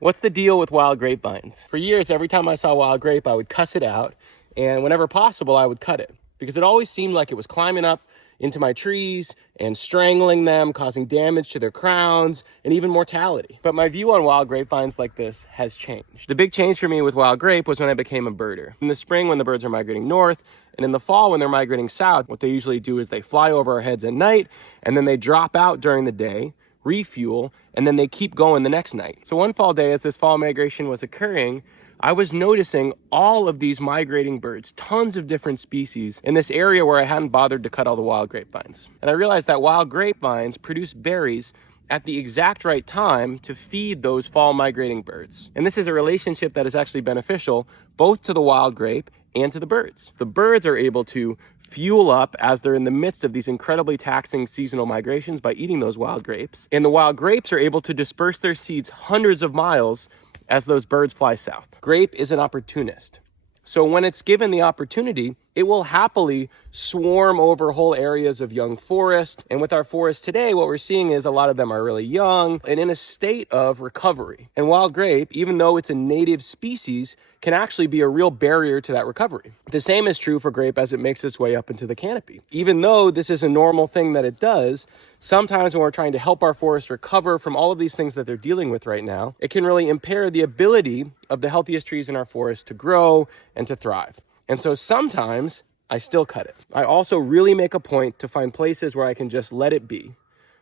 What's the deal with wild grapevines? For years, every time I saw wild grape, I would cuss it out, and whenever possible, I would cut it, because it always seemed like it was climbing up into my trees and strangling them, causing damage to their crowns and even mortality. But my view on wild grapevines like this has changed. The big change for me with wild grape was when I became a birder. In the spring, when the birds are migrating north, and in the fall, when they're migrating south, what they usually do is they fly over our heads at night, and then they drop out during the day, refuel, and then they keep going the next night. So one fall day, as this fall migration was occurring, I was noticing all of these migrating birds, tons of different species, in this area where I hadn't bothered to cut all the wild grapevines. And I realized that wild grapevines produce berries at the exact right time to feed those fall migrating birds. And this is a relationship that is actually beneficial both to the wild grape and to the birds. The birds are able to fuel up as they're in the midst of these incredibly taxing seasonal migrations by eating those wild grapes. And the wild grapes are able to disperse their seeds hundreds of miles as those birds fly south. Grape is an opportunist. So when it's given the opportunity, it will happily swarm over whole areas of young forest. And with our forests today, what we're seeing is a lot of them are really young and in a state of recovery. And wild grape, even though it's a native species, can actually be a real barrier to that recovery. The same is true for grape as it makes its way up into the canopy. Even though this is a normal thing that it does, sometimes when we're trying to help our forest recover from all of these things that they're dealing with right now, it can really impair the ability of the healthiest trees in our forest to grow and to thrive. And so sometimes I still cut it. I also really make a point to find places where I can just let it be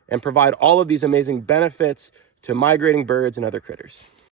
and provide all of these amazing benefits to migrating birds and other critters.